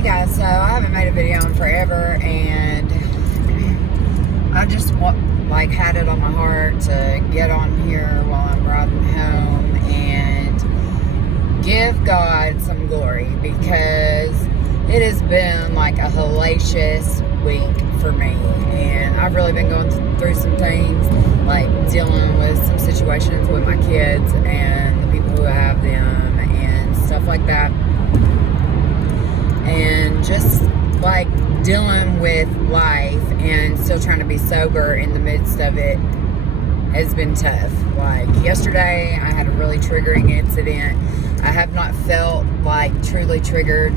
Hey guys, so I haven't made a video in forever, and I just had it on my heart to get on here while I'm riding home and give God some glory, because it has been like a hellacious week for me, and I've really been going through some things, like dealing with some situations with my kids and the people who have them and stuff like that. And just like dealing with life and still trying to be sober in the midst of it has been tough. Like yesterday, I had a really triggering incident. I have not felt like truly triggered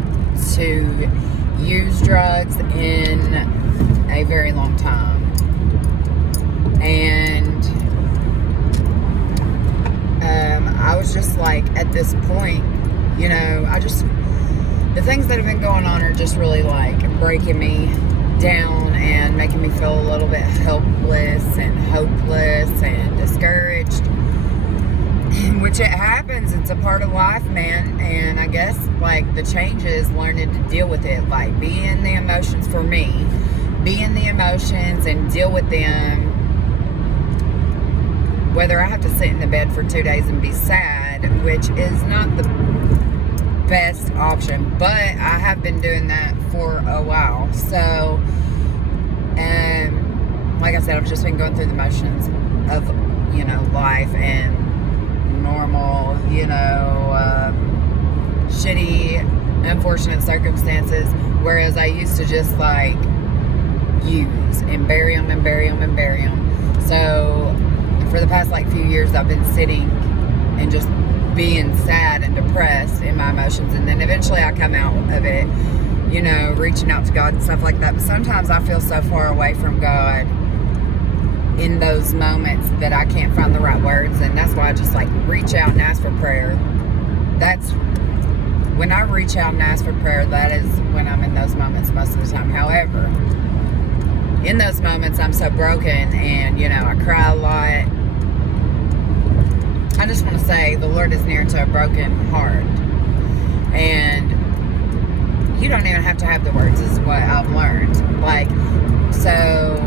to use drugs in a very long time. And I was just like, at this point, you know, the things that have been going on are just really like breaking me down and making me feel a little bit helpless and hopeless and discouraged. Which it happens, it's a part of life, man. And I guess like the change is learning to deal with it, like be in the emotions. For me, be in the emotions and deal with them, whether I have to sit in the bed for 2 days and be sad, which is not the best option, but I have been doing that for a while. So, like I said, I've just been going through the motions of, you know, life and normal, you know, shitty, unfortunate circumstances, whereas I used to just like use and bury them and bury them and bury them. So for the past like few years, I've been sitting and just being sad and depressed in my emotions, and then eventually I come out of it, you know, reaching out to God and stuff like that. But sometimes I feel so far away from God in those moments that I can't find the right words, and that's why I just like reach out and ask for prayer. That's when I reach out and ask for prayer, that is when I'm in those moments most of the time. However, in those moments I'm so broken, and you know, I cry a lot. I just want to say the Lord is near to a broken heart, and you don't even have to have the words, is what I've learned. Like, so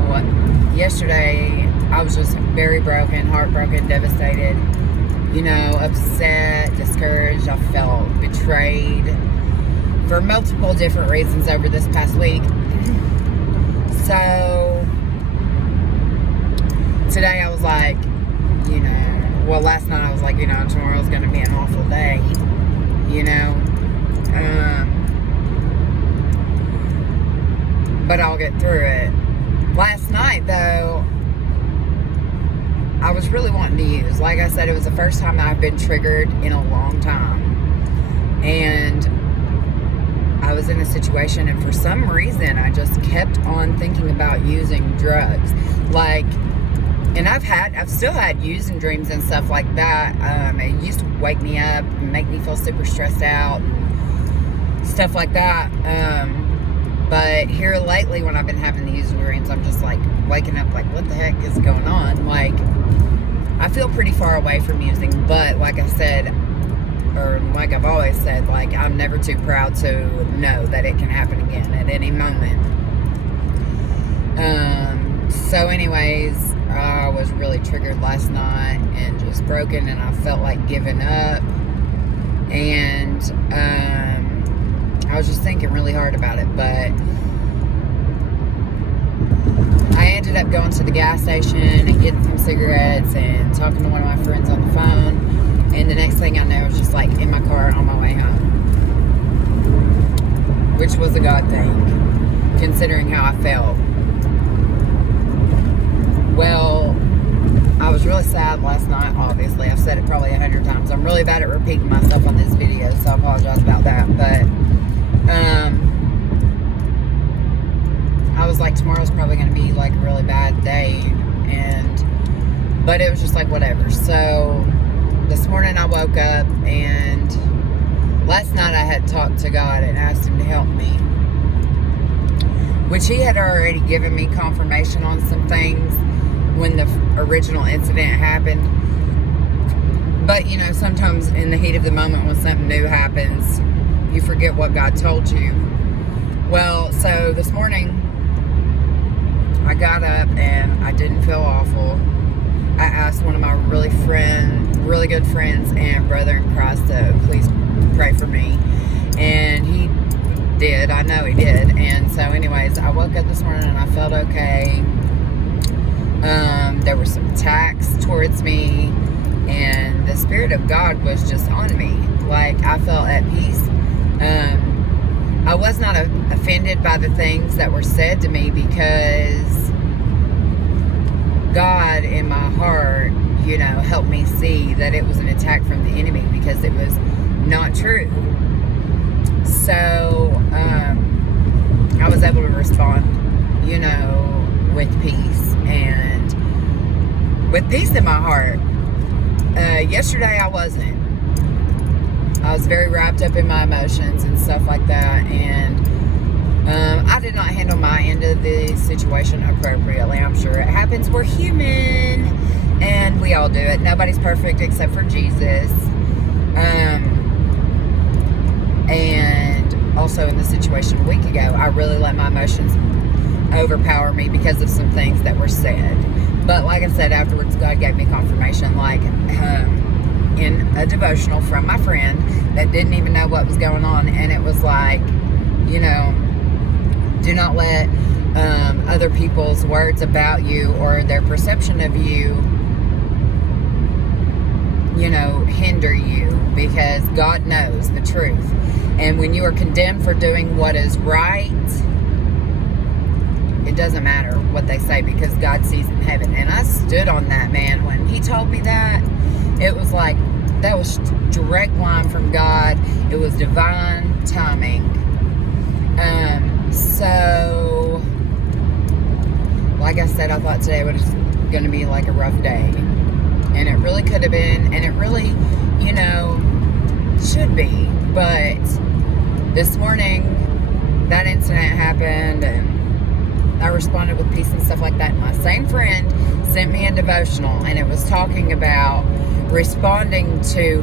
yesterday I was just very broken, heartbroken, devastated, you know, upset, discouraged. I felt betrayed for multiple different reasons over this past week. So today I was like, you know, well, last night I was like, you know, tomorrow's going to be an awful day, you know, but I'll get through it. Last night, though, I was really wanting to use. Like I said, it was the first time I've been triggered in a long time, and I was in a situation, and for some reason, I just kept on thinking about using drugs, like. And I've still had using dreams and stuff like that. It used to wake me up and make me feel super stressed out and stuff like that. But here lately, when I've been having the using dreams, I'm just like waking up like, what the heck is going on? Like, I feel pretty far away from using, but like I said, or like I've always said, like I'm never too proud to know that it can happen again at any moment. So anyways, I was really triggered last night and just broken, and I felt like giving up, and I was just thinking really hard about it. But I ended up going to the gas station and getting some cigarettes and talking to one of my friends on the phone, and the next thing I know, I was just like in my car on my way home, which was a God thing, considering how I felt. Well, I was really sad last night, obviously. I've said it probably 100 times. I'm really bad at repeating myself on this video, so I apologize about that. But I was like, tomorrow's probably going to be like a really bad day, but it was just like whatever. So this morning I woke up, and last night I had talked to God and asked Him to help me, which He had already given me confirmation on some things when the original incident happened. But, you know, sometimes in the heat of the moment when something new happens, you forget what God told you. Well, so this morning I got up and I didn't feel awful. I asked one of my really good friends and brother in Christ to please pray for me. And he did. I know he did. And so anyways, I woke up this morning and I felt okay. There were some attacks towards me, and the Spirit of God was just on me. Like, I felt at peace. I was not offended by the things that were said to me, because God in my heart, helped me see that it was an attack from the enemy, because it was not true. So, I was able to respond, with peace and with peace in my heart. Yesterday I wasn't. I was very wrapped up in my emotions and stuff like that, and I did not handle my end of the situation appropriately. I'm sure it happens. We're human, and we all do it. Nobody's perfect except for Jesus. And also in the situation a week ago, I really let my emotions overpower me because of some things that were said. But like I said, afterwards, God gave me confirmation, like in a devotional from my friend that didn't even know what was going on. And it was like, do not let other people's words about you or their perception of you, hinder you, because God knows the truth. And when you are condemned for doing what is right, it doesn't matter what they say, because God sees in heaven. And I stood on that, man. When he told me that, it was like, that was direct line from God. It was divine timing. So, like I said, I thought today was going to be like a rough day. And it really could have been. And it really, should be. But this morning, that incident happened, and I responded with peace and stuff like that. My same friend sent me a devotional, and it was talking about responding to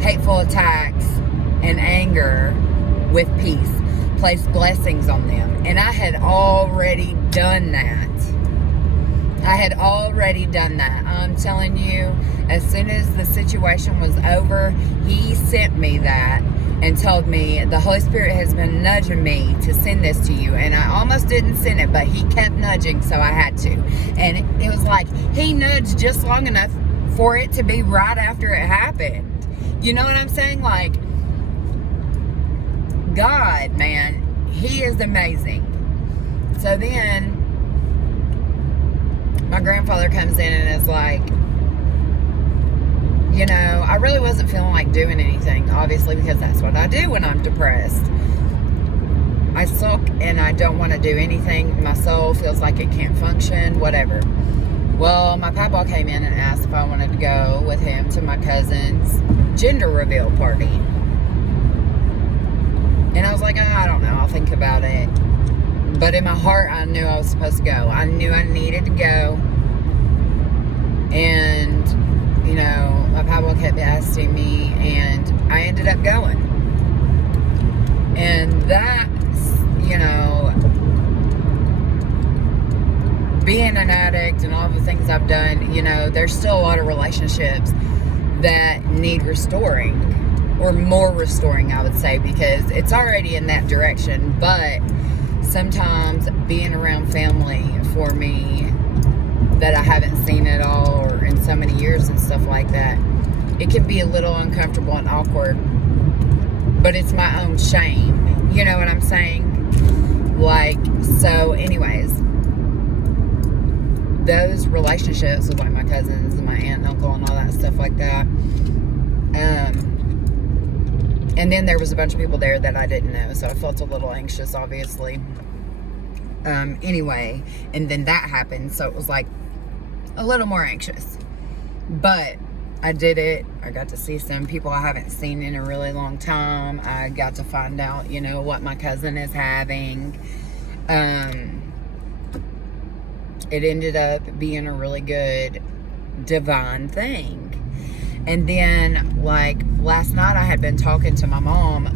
hateful attacks and anger with peace. Place blessings on them. And I had already done that. I'm telling you, as soon as the situation was over, he sent me that and told me, the Holy Spirit has been nudging me to send this to you. And I almost didn't send it, but he kept nudging, so I had to. And it was like, he nudged just long enough for it to be right after it happened. You know what I'm saying? Like, God, man, he is amazing. So then my grandfather comes in and is like, I really wasn't feeling like doing anything, obviously, because that's what I do when I'm depressed. I sulk and I don't want to do anything. My soul feels like it can't function, whatever. Well, my papa came in and asked if I wanted to go with him to my cousin's gender reveal party. And I was like, I don't know, I'll think about it. But in my heart, I knew I was supposed to go. I knew I needed to go. And, my papa kept asking me, and I ended up going. And that's, being an addict and all the things I've done, there's still a lot of relationships that need restoring, or more restoring, I would say, because it's already in that direction. But sometimes being around family for me that I haven't seen at all, or in so many years and stuff like that, it can be a little uncomfortable and awkward. But it's my own shame. You know what I'm saying? Like, so anyways, those relationships with like my cousins and my aunt and uncle and all that stuff like that. And then there was a bunch of people there that I didn't know, so I felt a little anxious, obviously. Anyway, and then that happened, so it was like a little more anxious. But I did it. I got to see some people I haven't seen in a really long time. I got to find out, what my cousin is having. It ended up being a really good divine thing. And then, like, last night I had been talking to my mom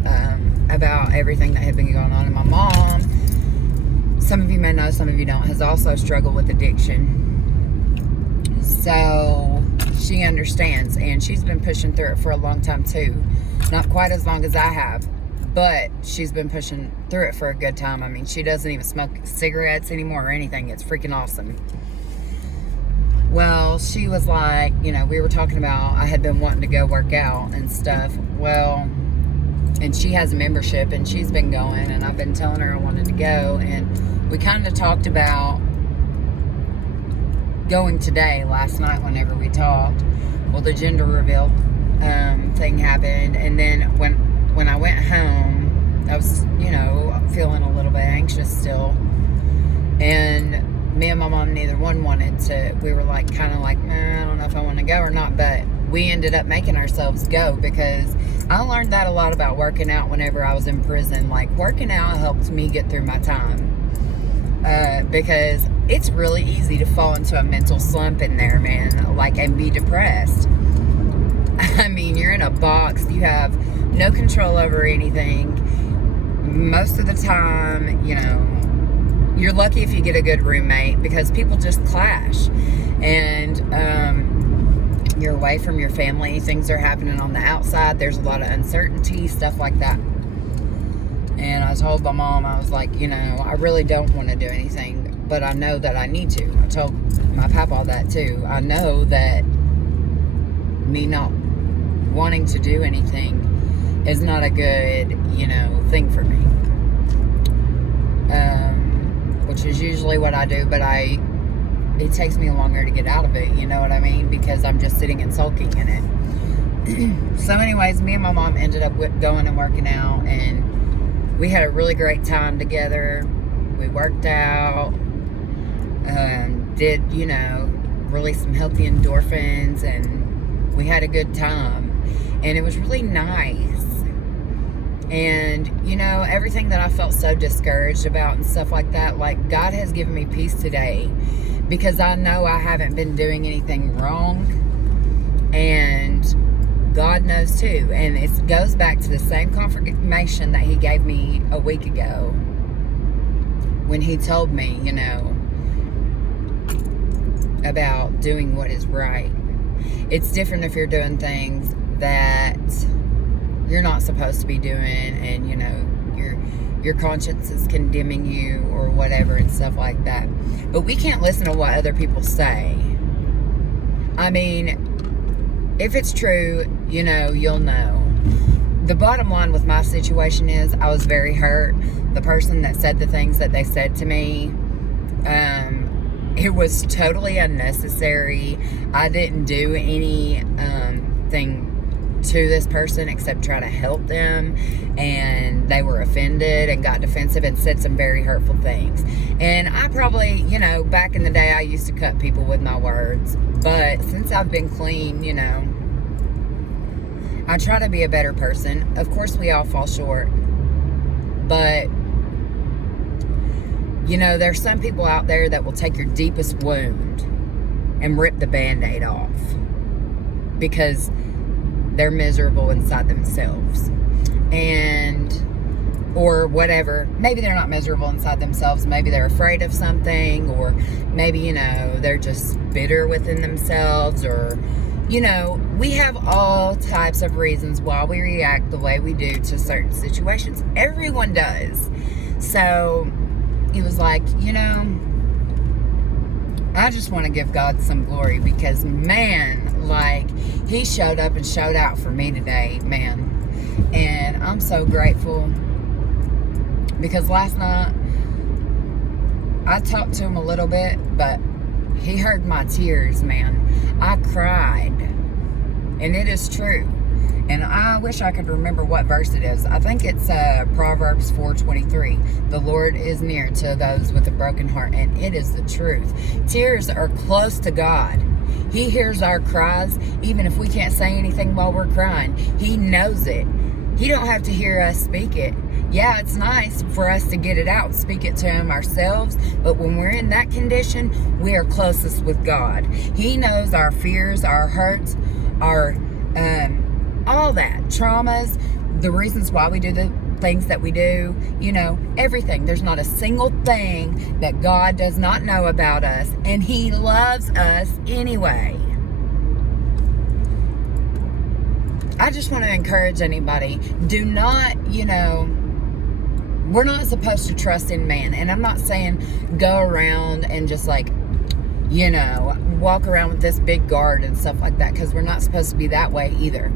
about everything that had been going on. And my mom, some of you may know, some of you don't, has also struggled with addiction. So she understands, and she's been pushing through it for a long time too. Not quite as long as I have, but she's been pushing through it for a good time. I mean, she doesn't even smoke cigarettes anymore or anything. It's freaking awesome. Well, she was like, you know, we were talking about, I had been wanting to go work out and stuff. Well, and she has a membership, and she's been going, and I've been telling her I wanted to go, and we kind of talked about going today last night whenever we talked. Well, the gender reveal thing happened, and then when I went home, I was, you know, feeling a little bit anxious still, and me and my mom, neither one wanted to. We were like, kind of like, I don't know if I want to go or not, but we ended up making ourselves go, because I learned that a lot about working out whenever I was in prison. Like, working out helped me get through my time, because it's really easy to fall into a mental slump in there, man, like, and be depressed. I mean, you're in a box, you have no control over anything. Most of the time, you know, you're lucky if you get a good roommate, because people just clash, and you're away from your family. Things are happening on the outside. There's a lot of uncertainty, stuff like that. And I told my mom, I was like, you know, I really don't want to do anything, but I know that I need to. I told my papa that too. I know that me not wanting to do anything is not a good, you know, thing for me. Which is usually what I do, but it takes me longer to get out of it, you know what I mean? Because I'm just sitting and sulking in it. So anyways, me and my mom ended up going and working out, and we had a really great time together. We worked out, did, you know, release some healthy endorphins, and we had a good time. And it was really nice. And, you know, everything that I felt so discouraged about and stuff like that, like, God has given me peace today, because I know I haven't been doing anything wrong, and God knows too. And it goes back to the same confirmation that He gave me a week ago when He told me, you know, about doing what is right. It's different if you're doing things that you're not supposed to be doing, and, you know, your conscience is condemning you or whatever and stuff like that. But we can't listen to what other people say. I mean, if it's true, you know, you'll know. The bottom line with my situation is I was very hurt. The person that said the things that they said to me, it was totally unnecessary. I didn't do anything to this person except try to help them, and they were offended and got defensive and said some very hurtful things. And I probably, you know, back in the day I used to cut people with my words, but since I've been clean, you know, I try to be a better person. Of course we all fall short, but, you know, there's some people out there that will take your deepest wound and rip the Band-Aid off because they're miserable inside themselves, and or whatever. Maybe they're not miserable inside themselves. Maybe they're afraid of something, or maybe, you know, they're just bitter within themselves, or, you know, we have all types of reasons why we react the way we do to certain situations. Everyone does. So he was like, you know, I just want to give God some glory, because, man, like, He showed up and showed out for me today, man. And I'm so grateful, because last night I talked to Him a little bit, but He heard my tears, man. I cried, and it is true. And I wish I could remember what verse it is. I think it's Proverbs 4:23. The Lord is near to those with a broken heart, and it is the truth. Tears are close to God. He hears our cries, even if we can't say anything while we're crying. He knows it. He don't have to hear us speak it. Yeah, it's nice for us to get it out, speak it to Him ourselves, but when we're in that condition, we are closest with God. He knows our fears, our hurts, our all that, traumas, the reasons why we do the things that we do, everything. There's not a single thing that God does not know about us, and He loves us anyway. I just want to encourage anybody, do not, we're not supposed to trust in man. And I'm not saying go around and just walk around with this big guard and stuff like that, because we're not supposed to be that way either.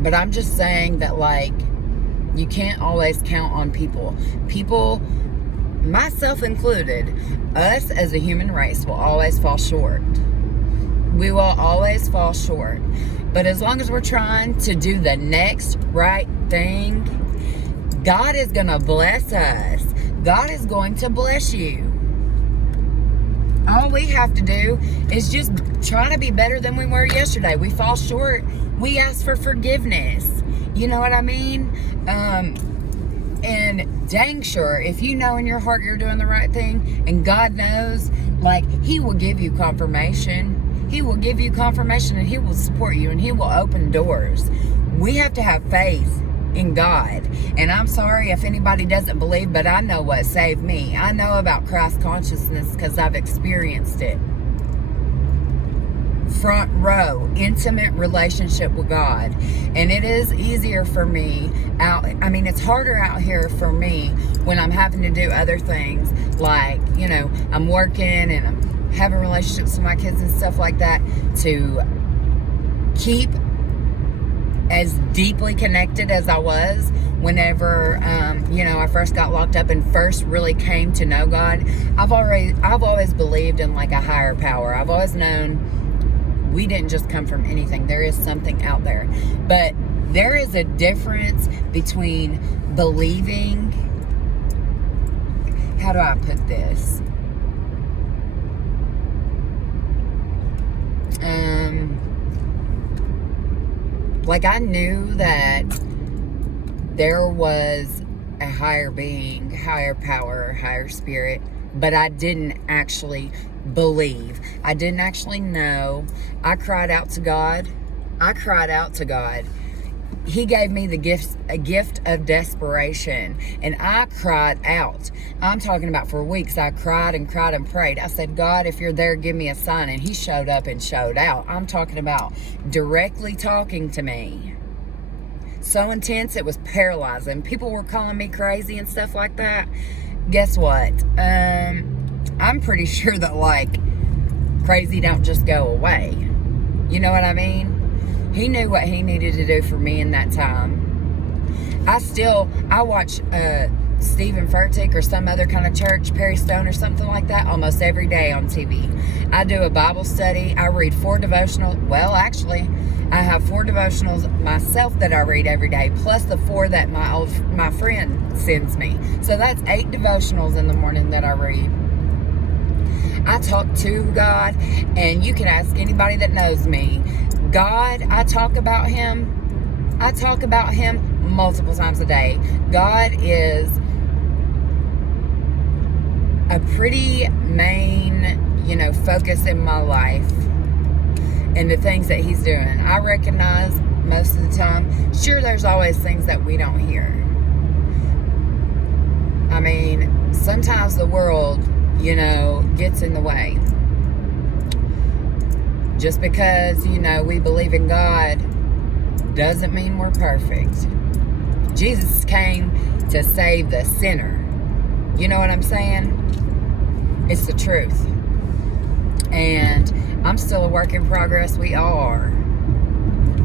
But I'm just saying that, you can't always count on people. People, myself included, us as a human race will always fall short. We will always fall short. But as long as we're trying to do the next right thing, God is going to bless us. God is going to bless you. All we have to do is just try to be better than we were yesterday. We fall short. We ask for forgiveness. You know what I mean? And dang sure, if you know in your heart you're doing the right thing, and God knows, He will give you confirmation. He will give you confirmation, and He will support you, and He will open doors. We have to have faith in God. And I'm sorry if anybody doesn't believe, but I know what saved me. I know about Christ consciousness because I've experienced it. Front row, intimate relationship with God. And it is easier for me it's harder out here for me when I'm having to do other things, I'm working and I'm having relationships with my kids and stuff like that, to keep as deeply connected as I was whenever I first got locked up and first really came to know God. I've always believed in a higher power. I've always known we didn't just come from anything. There is something out there. But there is a difference between believing, how do I put this? I knew that there was a higher being, higher power, higher spirit, but I didn't actually believe. I didn't actually know. I cried out to God. He gave me a gift of desperation, and I cried out. I'm talking about for weeks. I cried and cried and prayed. I said, God, if you're there, give me a sign. And He showed up and showed out. I'm talking about directly talking to me. So intense, it was paralyzing. People were calling me crazy and stuff like that. Guess what? I'm pretty sure that crazy don't just go away. You know what I mean? He knew what He needed to do for me in that time. I watch Stephen Furtick or some other kind of church, Perry Stone or something like that, almost every day on TV. I do a Bible study. I read 4 devotionals. Well, actually, I have 4 devotionals myself that I read every day, plus the 4 that my friend sends me. So that's 8 devotionals in the morning that I read. I talk to God, and you can ask anybody that knows me. God, I talk about Him multiple times a day. God is a pretty main, focus in my life and the things that He's doing. I recognize most of the time, sure, there's always things that we don't hear. Sometimes the world, gets in the way. Just because, we believe in God doesn't mean we're perfect. Jesus came to save the sinner. You know what I'm saying? It's the truth. And I'm still a work in progress. We all are.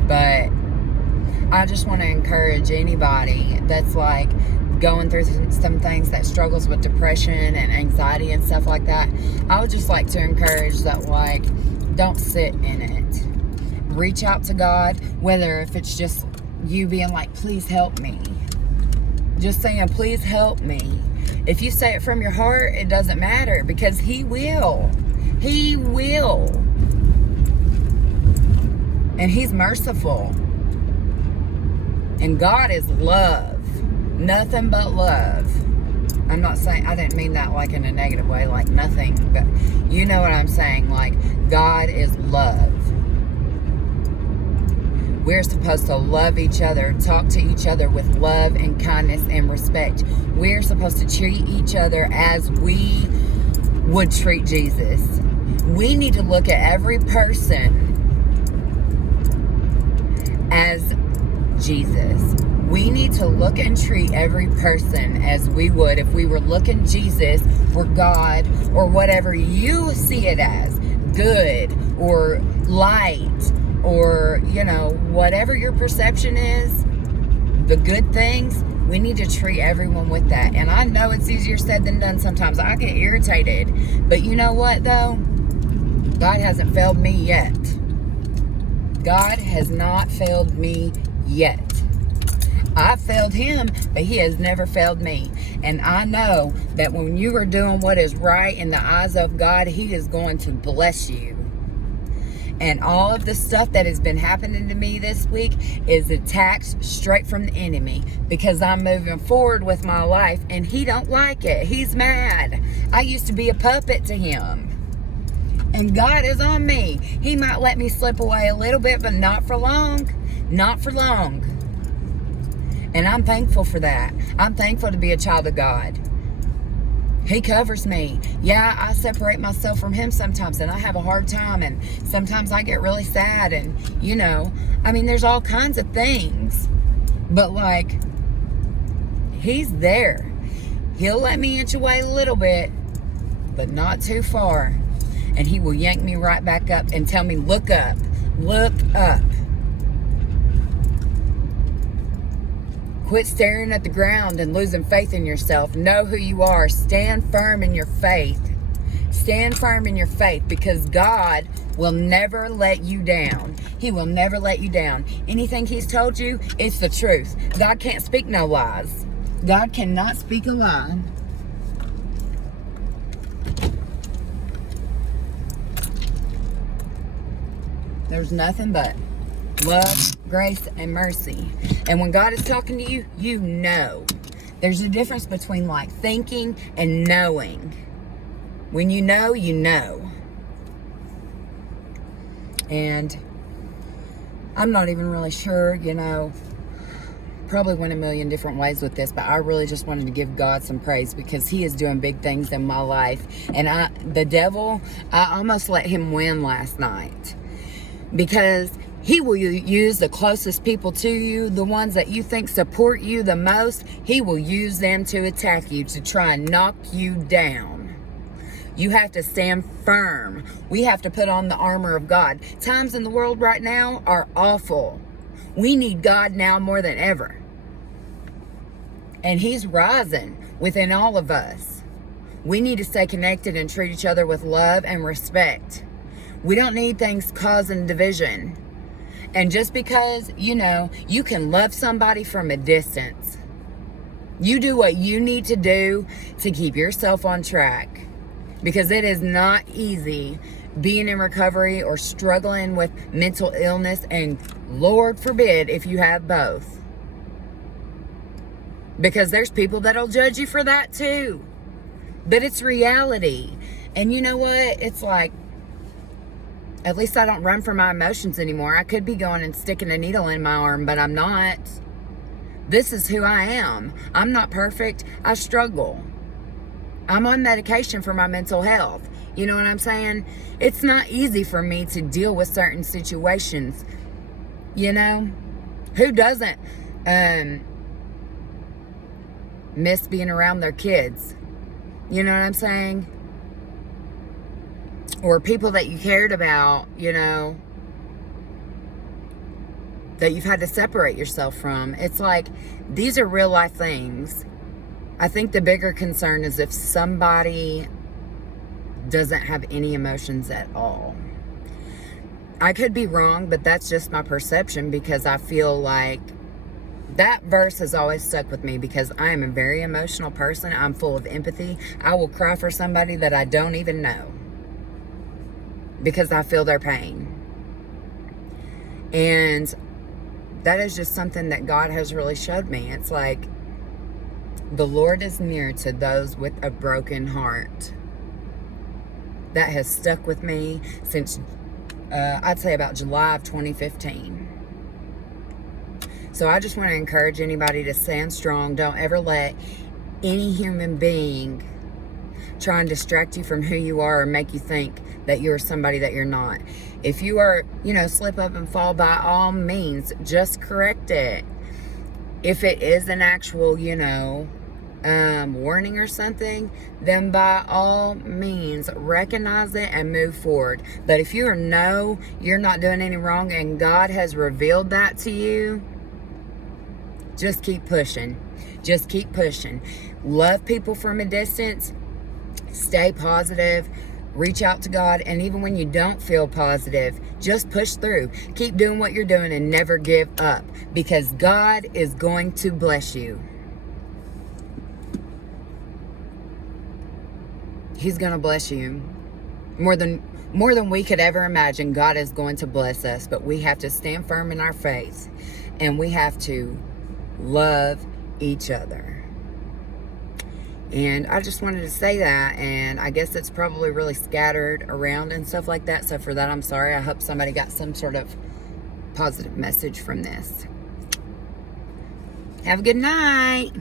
But I just want to encourage anybody that's going through some things, that struggles with depression and anxiety and stuff like that. I would just like to encourage that, don't sit in it. Reach out to God, whether if it's just you being please help me. Just saying, please help me. If you say it from your heart, it doesn't matter, because He will. He will. And He's merciful. And God is love. Nothing but love. I'm not saying, I didn't mean that in a negative way, nothing, but you know what I'm saying, God is love. We're supposed to love each other, talk to each other with love and kindness and respect. We're supposed to treat each other as we would treat Jesus. We need to look at every person as Jesus. We need to look and treat every person as we would if we were looking Jesus or God or whatever you see it as, good or light or, whatever your perception is, the good things, we need to treat everyone with that. And I know it's easier said than done sometimes. I get irritated. But you know what, though? God hasn't failed me yet. God has not failed me yet. I failed him, but he has never failed me. And I know that when you are doing what is right in the eyes of God, he is going to bless you. And all of the stuff that has been happening to me this week is attacks straight from the enemy, because I'm moving forward with my life and he don't like it. He's mad. I used to be a puppet to him. And God is on me. He might let me slip away a little bit, but not for long. Not for long. And I'm thankful for that. I'm thankful to be a child of God. He covers me. Yeah, I separate myself from him sometimes, and I have a hard time, and sometimes I get really sad, and, there's all kinds of things. But, he's there. He'll let me inch away a little bit, but not too far. And he will yank me right back up and tell me, look up. Look up. Quit staring at the ground and losing faith in yourself. Know who you are. Stand firm in your faith. Stand firm in your faith, because God will never let you down. He will never let you down. Anything he's told you, it's the truth. God can't speak no lies. God cannot speak a lie. There's nothing but love, grace, and mercy. And when God is talking to you, you know. There's a difference between thinking and knowing. When you know, you know. And I'm not even really sure, probably went a million different ways with this, but I really just wanted to give God some praise, because he is doing big things in my life. And the devil, I almost let him win last night, because he will use the closest people to you, the ones that you think support you the most. He will use them to attack you, to try and knock you down. You have to stand firm. We have to put on the armor of God. Times in the world right now are awful. We need God now more than ever. And he's rising within all of us. We need to stay connected and treat each other with love and respect. We don't need things causing division. And just because, you can love somebody from a distance, you do what you need to do to keep yourself on track. Because it is not easy being in recovery or struggling with mental illness, and Lord forbid if you have both. Because there's people that'll judge you for that too. But it's reality. And you know what? It's at least I don't run from my emotions anymore. I could be going and sticking a needle in my arm, but I'm not. This is who I am. I'm not perfect. I struggle. I'm on medication for my mental health. You know what I'm saying? It's not easy for me to deal with certain situations. Who doesn't miss being around their kids? You know what I'm saying? Or people that you cared about, that you've had to separate yourself from. It's these are real life things. I think the bigger concern is if somebody doesn't have any emotions at all. I could be wrong, but that's just my perception, because I feel that verse has always stuck with me, because I am a very emotional person. I'm full of empathy. I will cry for somebody that I don't even know, because I feel their pain. And that is just something that God has really showed me. It's the Lord is near to those with a broken heart. That has stuck with me since, I'd say about July of 2015. So I just want to encourage anybody to stand strong. Don't ever let any human being try and distract you from who you are or make you think that you're somebody that you're not. If you are, slip up and fall, by all means, just correct it. If it is an actual, warning or something, then by all means recognize it and move forward. But if you're not doing any wrong and God has revealed that to you, just keep pushing. Just keep pushing. Love people from a distance. Stay positive. Reach out to God. And even when you don't feel positive, just push through. Keep doing what you're doing and never give up, because God is going to bless you. He's going to bless you more than we could ever imagine. God is going to bless us, but we have to stand firm in our faith, and we have to love each other. And I just wanted to say that, and I guess it's probably really scattered around and stuff like that. So for that, I'm sorry. I hope somebody got some sort of positive message from this. Have a good night.